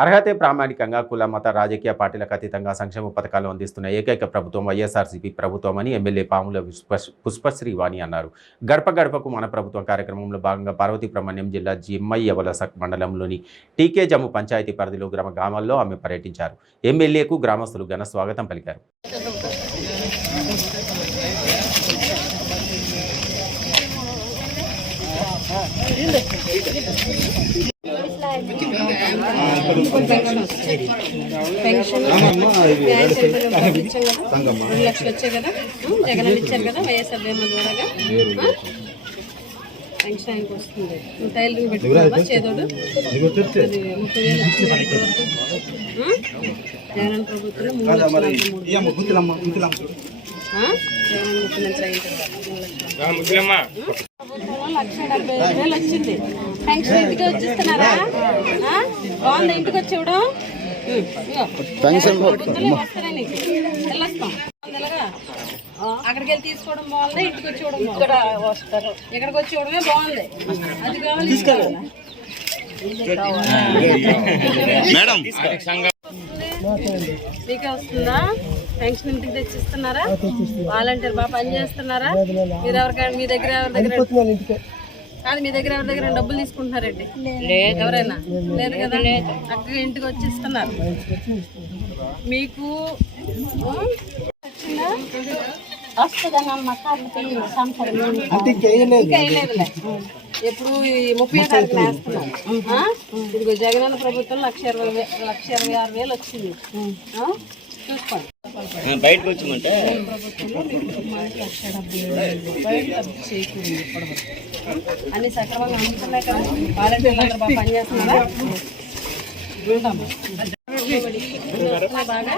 అర్హతే ప్రామాణికంగా కుల మత రాజకీయ పార్టీలకు అతీతంగా సంక్షేమ పథకాలు అందిస్తున్న ఏకైక ప్రభుత్వం వైఎస్ఆర్సీపీ ప్రభుత్వమని ఎమ్మెల్యే పాముల పుష్పశ్రీ వాణి అన్నారు. గడప గడపకు మన ప్రభుత్వం కార్యక్రమంలో భాగంగా పార్వతీపురం జిల్లా జిమ్మయ్యవలస మండలంలోని టీకే జమ్ము పంచాయతీ పరిధిలో గ్రామాల్లో ఆమె పర్యటించారు. ఎమ్మెల్యేకు గ్రామస్తులు ఘన స్వాగతం పలికారు. పెన్షన్ 2 లక్షలు వచ్చాయి కదా, జగన్ ఇచ్చారు కదా వైఎస్ఆర్ బీమా ద్వారాగా పెన్షన్ ఆయనకు వస్తుంది. టైలరింగ్ పెట్టుకున్నావా చేదోడు 30,000 జగన్ ప్రభుత్వంలో 3,70,000 వచ్చింది. పెన్షన్ ఇంటికి వచ్చిస్తున్నారా? బాగుంది ఇంటికి వచ్చి ఇవ్వడం. వస్తారా నీకు వెళ్ళొస్తాం. అక్కడికి వెళ్ళి తీసుకోవడం బాగుంది, ఇంటికి వచ్చి ఇవ్వడం వస్తారు. ఇక్కడికి వచ్చి ఇవ్వడమే బాగుంది. అది కావాలి మీకే వస్తుందా? పెన్షన్ ఇంటికి తెచ్చిస్తున్నారా? వాలంటీర్ బాగా పని చేస్తున్నారా? మీరు ఎవరికైనా మీ దగ్గర కాదు, మీ దగ్గర ఎవరి దగ్గర డబ్బులు తీసుకుంటున్నారండి? ఎవరైనా లేదు కదా, చక్కగా ఇంటికి వచ్చి ఇస్తున్నారు. మీకు ఎప్పుడు 30వ తారీఖున వేస్తున్నాం. ఇదిగో జగనన్న ప్రభుత్వం 1,26,000 వచ్చింది. చూసుకోండి. బయటకు వచ్చామంటే అన్ని సక్రమంగా అందుతున్నాయి కదా. వాలంటీర్లు అందరూ బాగా పనిచేస్తున్నారా? బాగా